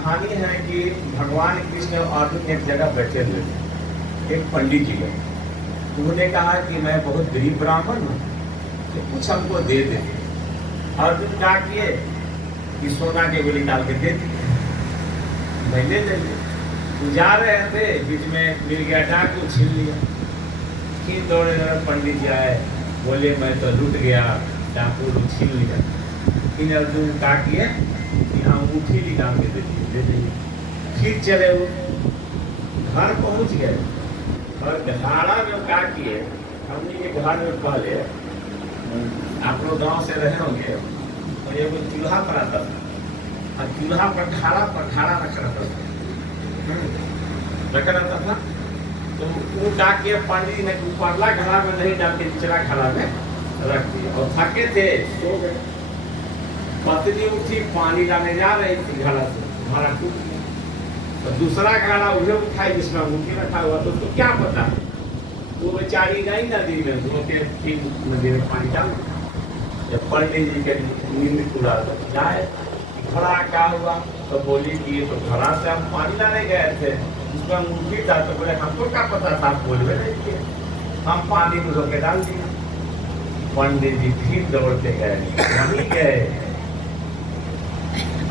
कहानी है कि भगवान कृष्ण और अर्जुन एक जगह बैठे हुए थे। एक पंडित जी है, उन्होंने कहा कि मैं बहुत गरीब ब्राह्मण हूँ, तो कुछ हमको दे दे। अर्जुन क्या किए कि सोना के गोली डाल के दे दिए, मैं ले देंगे। वो जा रहे थे, बीच में मिल गया डाकू, छीन लिया। फिर दौड़े पंडित जी आए, बोले मैं तो लूट गया, डाकू छीन लिया। फिर अर्जुन क्या किए कि हाँ अंगूठी निकाल के दे दिए। फिर चले वो घर पहुंच गए और घाड़ा में क्या किए, हमने के घर में पहले आप लोग गाँव से रहे होंगे, और ये वो चूल्हा पर आता था, और चूल्हा पर खाड़ा रख रहता था। तो वो क्या किए पंडित जी ने ऊपरला घड़ा में नहीं डाल के निचला घड़ा में रख दिया, और थके थे सो गए। पत्नी उठी, पानी लाने जा रही थी घड़ा से, घड़ा टूट गया। तो दूसरा घड़ा उसे उठाई जिसमें अंगूठी रखा हुआ, तो उसको क्या पता, वो बेचारी गई नदी में, धो के फिर नदी में पानी डाल। जब पंडित जी के नींद पूरा जाए घड़ा क्या हुआ, तो बोली कि ये तो घड़ा से हम पानी लाने गए थे, उसमें अंगूठी था। तो बोले हमको क्या पता था, आप बोलवे नहीं किए, हम पानी में धो के डाल दिए। पंडित जी फिर दौड़ते गए, वहीं गए।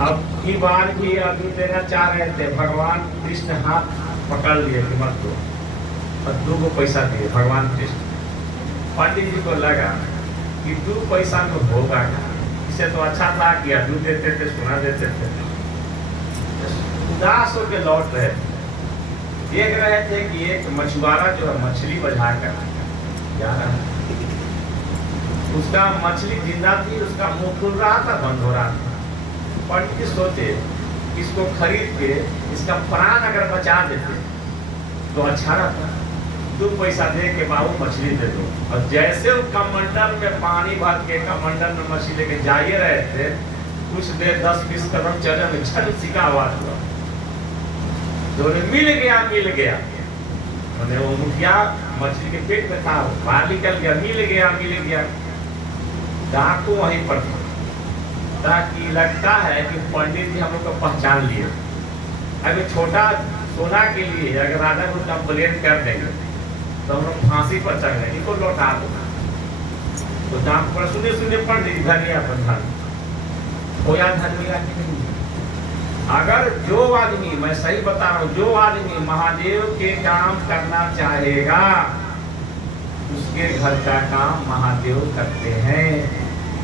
अब की बार भी अर्जुन देना चाह रहे थे, भगवान कृष्ण हाथ पकड़ लिए कि मत दो, और 2 पैसा दिए भगवान कृष्ण। पंडित जी को लगा कि 2 पैसा में होगा, इससे तो अच्छा था कि अर्जुन देते थे, सोना देते थे। उदास होकर लौट रहे थे, देख रहे थे कि एक मछुआरा जो है मछली बजा कर जा रहा है। उसका मछली जिंदा थी, उसका मुंह खुल रहा था, बंद हो रहा था। पंडित सोचे इसको खरीद के इसका प्राण अगर बचा देते तो अच्छा रहता। 2 पैसा दे के बाबू मछली दे दो। और जैसे वो कमंडल में पानी भर के कमंडल में मछली लेके जा ही रहे थे, कुछ देर 10-20 कदम चले में छन सिका आवाज हुआ, दोनों मिल गया। मैंने वो मुखिया मछली के पेट में था, बाहर निकल गया, मिल गया। डाकू वहीं पर था, ताकि लगता है कि पंडित जी हम लोग को पहचान लिए। अगर छोटा सोना के लिए अगर राजा को कंप्लेन कर देंगे तो हम लोग फांसी पर चढ़ गए, इनको लौटा दो। तो डाक पर सुने पंडित धनिया प्रधान खोया धनिया की नहीं। अगर जो आदमी, मैं सही बता रहा हूँ, जो आदमी महादेव के काम करना चाहेगा उसके घर का काम महादेव करते हैं।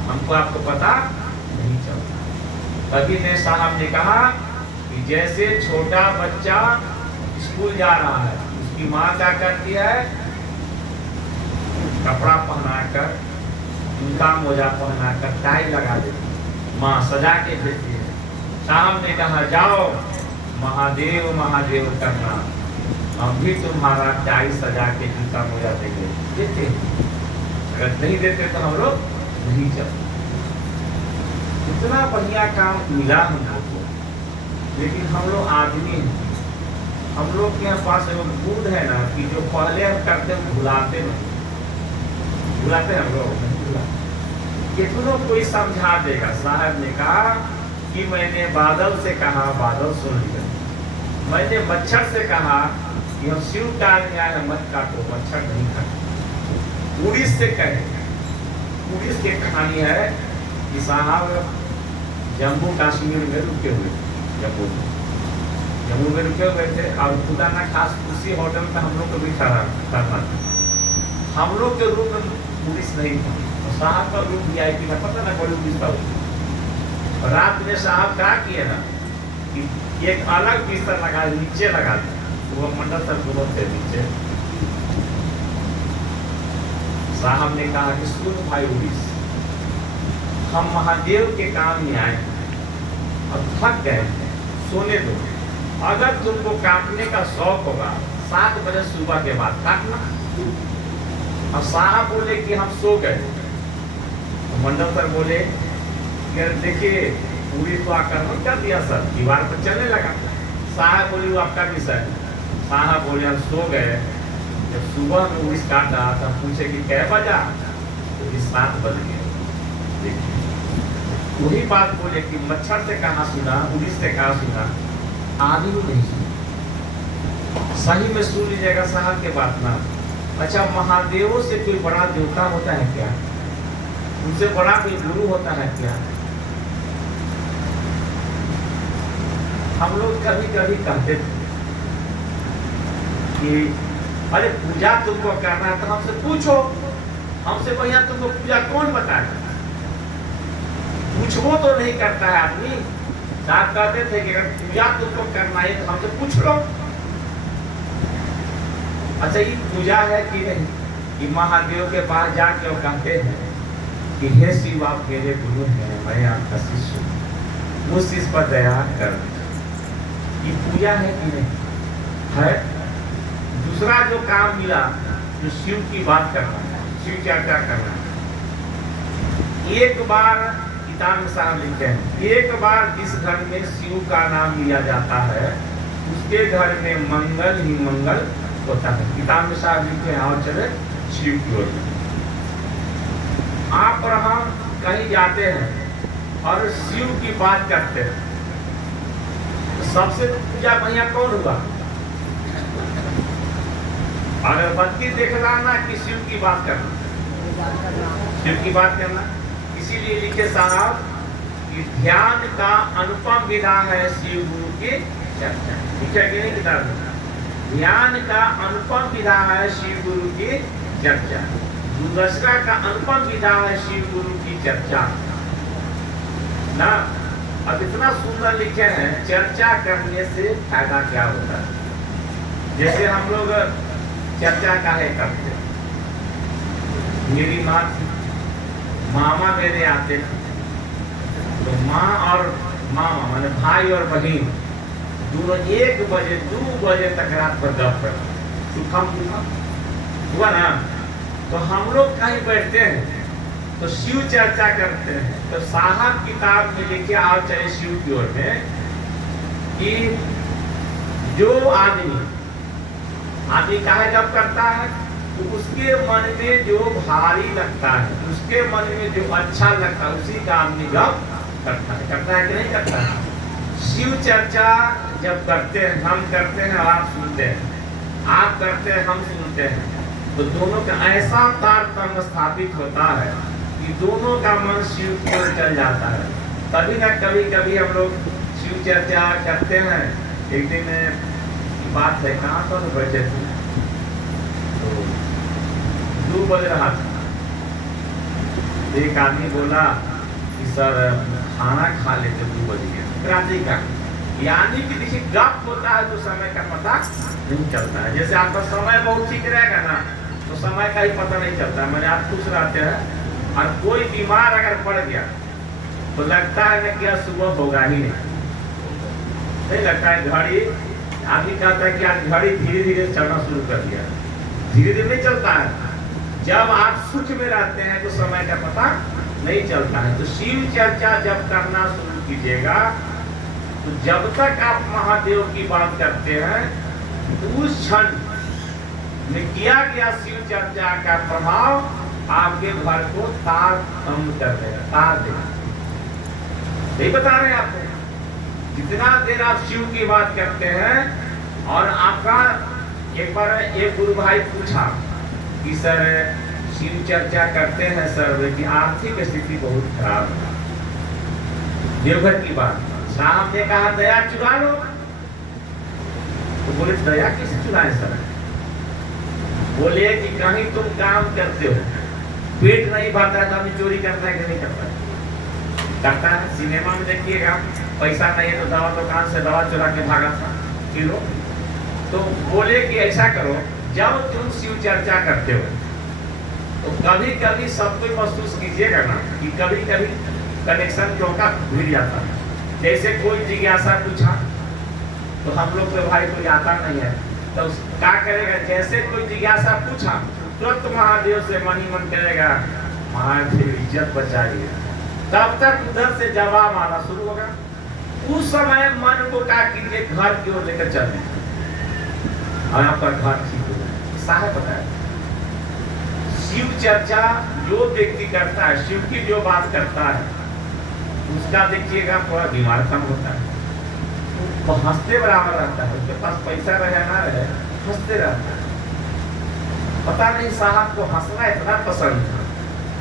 हमको आपको पता नहीं चलता। तभी ने साहब ने कहा कि जैसे छोटा बच्चा स्कूल जा रहा है, उसकी माँ क्या करती है, कपड़ा पहनाकर, जूता मोजा पहनाकर, टाई लगा देती है, माँ सजा के देती है। साहब ने कहा जाओ महादेव महादेव करना, हम भी तुम्हारा टाई सजा के जूता मोजा देंगे। देते, अगर नहीं देते तो हम लोग नहीं चलते। इतना बढ़िया काम मिला हम लोग को, लेकिन हम लोग आदमी हैं, हम लोग के पास एवं गुण है ना कि जो पहले हम करते हैं भुलाते नहीं, भुलाते हम लोग नहीं भुलाते। कितनों कोई समझा देगा। साहब ने कहा कि मैंने बादल से कहा, बादल सुन लिया। मैंने मच्छर से कहा कि हम शिव काटने आए हैं, मत काटो, मच्छर नहीं काटो। उड़ीस से कहे, उड़ीस की कहानी है कि साहब जम्मू कश्मीर में रुके हुए थे, जम्मू में रुके हुए थे, और खुदा ना खास उसी होटल में हम लोग को भी ठहरा करना था। हम लोग के रूम में पुलिस नहीं था, और साहब का रूम VIP था, पता ना कोई पुलिस था। रात में साहब क्या किए ना कि एक अलग बिस्तर लगा, नीचे लगा दिया, तो वो मंडल तक दोनों थे नीचे। साहब ने कहा कि सुन भाई उड़ीस, हम महादेव के काम में आए और थक गए, सोने दो। अगर तुमको काटने का शौक होगा 7 बजे सुबह के बाद काटना। और साहब बोले कि हम सो गए। तो मंडल सर बोले कि देखिए पूरी तो आक्रमण कर दिया सर, दीवार पर चलने लगा। साहब बोली वो आपका विषय है। साहब बोले हम सो गए, जब सुबह में उड़ीस काट रहा था, पूछे कि कै बजा, तो 7 बज गए। देखिए वही बात बोले कि मच्छर से कहाँ सुना, उड़ीस से कहाँ सुना, आदमी नहीं सुने। सही में सुन लीजिएगा साहब के बात ना। अच्छा, महादेवों से कोई बड़ा देवता होता है क्या? उनसे बड़ा कोई गुरु होता है क्या? हम लोग कभी कभी कहते थे कि अरे पूजा तुमको करना है तो हमसे पूछो, हमसे बढ़िया तुमको पूजा कौन बताएगा? पूछो तो नहीं करता है आदमी। साहब कहते थे कि अगर पूजा तुमको करना है तो हमसे पूछ लो। अच्छा, ये पूजा है कि नहीं? कि महादेव के पास जाके वो कहते हैं कि हे शिव, आप मेरे गुरु हैं, मैं आपका शिष्य हूँ, मुझ शिष्य पर दया कर दीजिए। ये पूजा है कि नहीं? है। दूसरा जो काम मिला, जो शिव की बात करना है, शिव चर्चा करना है। एक बार किताब में साहब लिखते हैं, एक बार जिस घर में शिव का नाम लिया जाता है उसके घर में मंगल ही मंगल होता है। किताब में साहब लिखते हैं, और चले शिव की ओर। आप और हम कहीं जाते हैं और शिव की बात करते हैं, तो सबसे पूजा बढ़िया कौन हुआ? अगरबत्ती देखना ना कि शिव की बात करना? शिव की बात करना। इसीलिए लिखे साहब कि ध्यान का अनुपम विधा है शिव गुरु की चर्चा। ठीक है कि नहीं किताब में? ध्यान का अनुपम विधा है शिव गुरु की चर्चा। दूसरा का अनुपम विधा है शिव गुरु की चर्चा ना। अब इतना सुंदर लिखे हैं, चर्चा करने से फायदा क्या होता है? जैसे हम लोग चर्चा काहे करते? मेरी माँ मामा मेरे आते थे, तो माँ और मामा माने भाई और बहन दोनों 1 बजे 2 बजे तक रात भर गप करते। हुआ ना? तो हम लोग कहीं बैठते हैं तो शिव चर्चा करते हैं, तो साहब किताब में लिखे, आओ चले शिव की ओर में, कि जो आदमी काहे जब करता है तो उसके मन में जो भारी लगता है, उसके मन में जो अच्छा लगता है, उसी का आदमी जब करता है कि नहीं करता है? शिव चर्चा जब करते हैं, हम करते हैं और आप सुनते हैं, आप करते हैं हम सुनते हैं, तो दोनों का ऐसा तारतम्य स्थापित होता है कि दोनों का मन शिव की ओर चल जाता है। कभी ना कभी हम लोग शिव चर्चा करते हैं। एक दिन की बात है, कहाँ पर बैठे थे, तो 2 बज रहा था, एक आदमी बोला कि सर खाना खा लेते 2 बज गया रात्रि का। यानी कि देखिए गप होता है तो समय का पता नहीं चलता है। जैसे आपका समय बहुत ठीक रहेगा ना तो समय का ही पता नहीं चलता। मैंने आप खुश रहते हैं और कोई बीमार अगर पड़ गया तो लगता है ना कि आज सुबह होगा ही नहीं लगता है। घड़ी आदमी कहता है कि आज घड़ी धीरे धीरे चलना शुरू कर दिया, धीरे धीरे नहीं चलता है। जब आप सुख में रहते हैं तो समय का पता नहीं चलता है। तो शिव चर्चा जब करना शुरू कीजिएगा तो जब तक आप महादेव की बात करते हैं तो उस क्षण में किया गया शिव चर्चा का प्रभाव आपके घर को तार कम कर देगा, तार देगा। यही बता रहे हैं आपको। जितना देर आप शिव की बात करते हैं और आपका एक बार एक गुरु भाई पूछा कि सर शिव चर्चा करते हैं सर, लेकिन आर्थिक स्थिति बहुत खराब है, देवघर की बात। साहब ने कहा दया चुरा लो, तो बोले दया किसे चुराए सर? बोले कि कहीं तुम काम करते हो, पेट नहीं भरता है तो आदमी चोरी करता है कि नहीं करता है? करता है। सिनेमा में देखिएगा, पैसा नहीं है तो दवा दुकान से दवा चुरा के भागा था किलो। तो बोले कि ऐसा करो, जब तुम शिव चर्चा करते हो तो कभी कभी सब कुछ महसूस कीजिएगा ना कि कभी कभी कनेक्शन क्यों का भूल जाता है। जैसे कोई जिज्ञासा पूछा तो हम लोग तो भाई कोई आता नहीं है, तो क्या करेगा? जैसे कोई जिज्ञासा पूछा तुरंत महादेव से मन ही मन करेगा महादेव इज्जत बचाइए, तब तक उधर से जवाब आना शुरू होगा। उस समय मन को क्या कीजिए, घर की ओर लेकर चले और आपका घर ठीक हो जाए। साहब बताया शिव चर्चा जो व्यक्ति करता है, शिव की जो बात करता है, उसका देखिएगा थोड़ा बीमार कम होता है। वो हंसते बराबर रहता है, उसके पास पैसा रहे ना रहे हंसते रहता है। पता नहीं साहब को हंसना इतना पसंद था।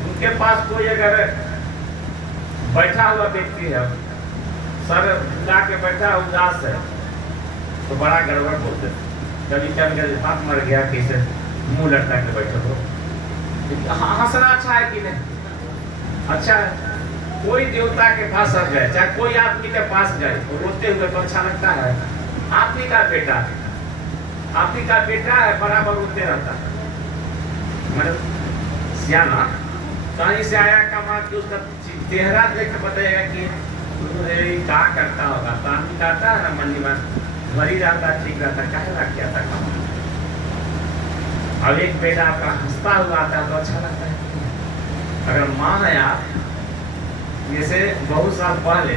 उनके पास कोई अगर बैठा हुआ व्यक्ति है, सर झुका के बैठा उदास है, तो बड़ा गड़बड़ बोलते थे। कभी कभी बाप मर गया, कैसे मुंह लटका के बैठे हो। हंसना अच्छा है कि नहीं? अच्छा है। कोई देवता के पास हंस गए, चाहे कोई आदमी के पास गए तो रोते हुए तो अच्छा लगता है। आप ही का बेटा है, आप ही का बेटा है, बराबर रोते रहता है। मतलब सियाना कहीं से आया कमा के उसका चेहरा देख के बताएगा कि क्या करता होगा। तो आदमी कहता है ना मंडी में मरी रहता, ठीक रहता, क्या किया था कमा। अब एक बेटा आपका हंसता हुआ आता है तो अच्छा लगता है। अगर माँ है आप, जैसे बहुत साल पहले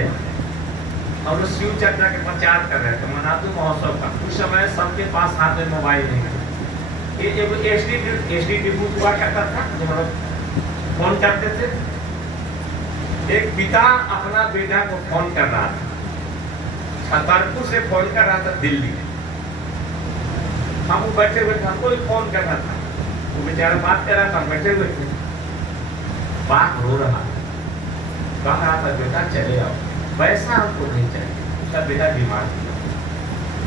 हम लोग शिव चर्चा के प्रचार कर रहे थे मनातू महोत्सव का। उस समय सबके पास हाथ में मोबाइल नहीं था। ये एसडी बूथ हुआ करता था, जब हम लोग फोन करते थे। एक पिता अपना बेटा को फोन कर रहा था, छतरपुर से फोन कर रहा था दिल्ली। हम बैठे हुए थे, हमको भी फोन कर रहा था, वो बेचारा बात कर रहा था, हम बैठे हुए थे। बाप रो रहा था, कह रहा था बेटा चले आओ, पैसा हमको नहीं चाहिए। उसका बेटा बीमार था।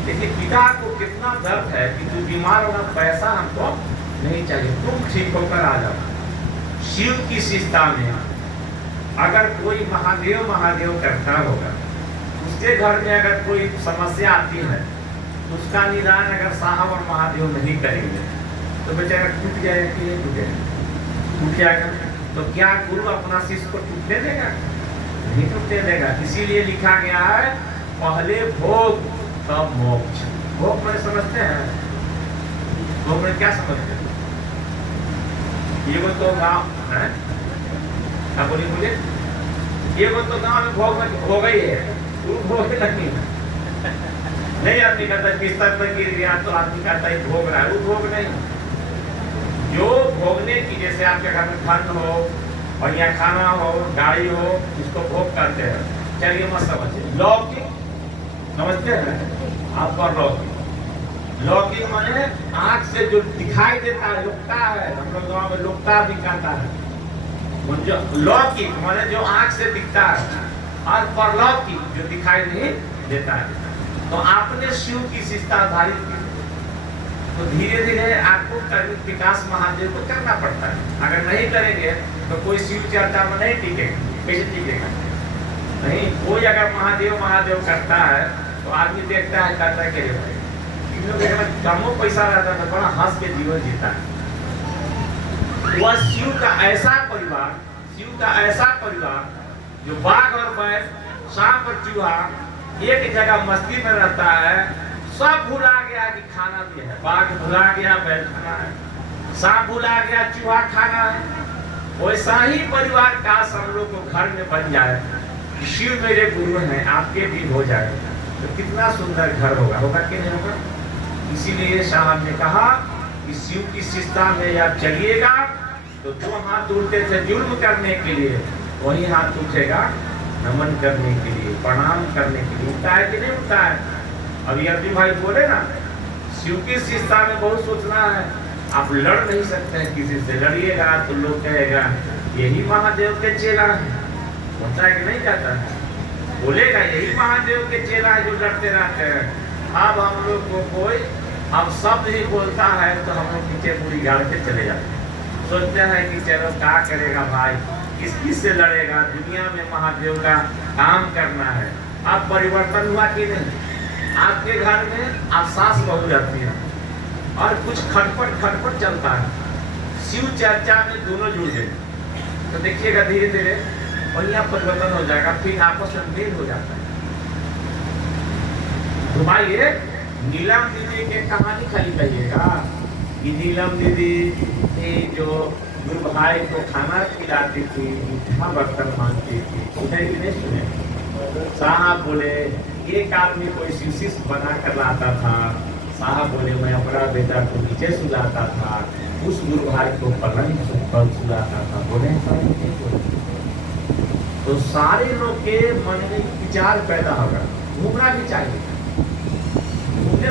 लेकिन पिता को कितना दर्द है कि तू बीमार होगा, पैसा हमको नहीं चाहिए, तुम ठीक होकर आ जाओ। शिव की शिष्टता में अगर कोई महादेव महादेव करता होगा, उसके घर में अगर कोई समस्या आती है, उसका निदान अगर साहब और महादेव नहीं करेंगे तो बेचारा टूट जाएगा कि नहीं टूटेगा? टूट जाएगा। तो क्या गुरु अपना शिष्य को टूटने देगा? नहीं टूटने देगा। इसीलिए लिखा गया है पहले भोग तब मोक्ष। भोग में समझते हैं, भोग में क्या समझते हैं? ये वो तो गाँव है, क्या बोलिए, ये वो तो गाँव में भोग में हो गई है, वो भोग नहीं है। नहीं आदमी कहता बिस्तर पर गिर गया तो आदमी कहता है भोग रहा है, वो भोग नहीं। जो भोगने की, जैसे आपके घर में धन हो, बढ़िया खाना हो, गाड़ी हो, इसको भोग करते हैं। चलिए मत समझिए। लौकिक समझते हैं आप? पर लौकिक माने आँख से जो दिखाई देता है, लुकता है। हम लोग गाँव में लुकता भी कहता है। जो लौकिक माने जो आँख से दिखता है, और परलौकिक जो दिखाई नहीं देता है। तो आपने शिव की शिष्टता धारित की, तो धीरे धीरे आपको कर्मिक विकास महादेव को करना पड़ता है। अगर नहीं करेंगे तो कोई शिव चर्चा में नहीं टिकेगा। कैसे टिकेगा? नहीं। कोई अगर महादेव महादेव करता है तो आदमी देखता है, कहता है कि इन लोग कमो पैसा रहता है तो बड़ा हंस के जीवन जीता है। वह शिव का ऐसा परिवार, शिव का ऐसा परिवार जो बाघ और बैल, सांप और चूहा एक जगह मस्ती में रहता है। सब भुला गया कि खाना भी है, बाघ भुला गया बैल खाना है, सांप भुला गया चूहा खाना है। वैसा ही परिवार काश हम लोग को घर में बन जाए, शिव मेरे गुरु हैं, आपके भी हो जाए तो कितना सुंदर घर होगा। होगा कि नहीं होगा? इसीलिए साहब ने कहा कि शिव की शिष्टता में आप चलिएगा तो जो हाथ उठते थे जुल्म करने के लिए, वही हाथ उठेगा नमन करने के लिए, प्रणाम करने के लिए। उठता है कि नहीं उठता है? अभी अर्जुन भाई बोले ना, शिव की शिष्टता में बहुत सोचना है। आप लड़ नहीं सकते हैं किसी से, लड़िएगा तो लोग कहेगा यही महादेव के चेला है। होता है कि नहीं जाता है? बोलेगा यही महादेव के चेला है जो लड़ते रहते हैं। अब हम लोग को कोई अब शब्द ही बोलता है तो हम लोग पीछे पूरी गाड़ के चले जाते हैं। सोचते हैं कि चलो क्या करेगा भाई, किस किस से लड़ेगा, दुनिया में महादेव का काम करना है। अब परिवर्तन हुआ कि नहीं? आपके घर में आप सास बहू रहती है और कुछ खटपट चलता है, शिव चर्चा में दोनों जुड़ गए तो देखिएगा धीरे धीरे बढ़िया परिवर्तन हो जाएगा, फिर आपस में मेल हो जाता है। तो भाई ये नीलम दीदी की कहानी खाली कहिएगा कि नीलम दीदी जो गुरु भाई को खाना खिलाती थी, मीठा बर्तन मांगती थी, सुने कि नहीं सुने? साहब बोले एक आदमी कोई शिशिष बना कर लाता था। साहब बोले मैं अपना बेटा को नीचे सुलाता था, उस गुरु भाई को पलंग पर सुलाता था। बोले तो सारे लोग के मन में विचार पैदा होगा, घूमना भी चाहिए।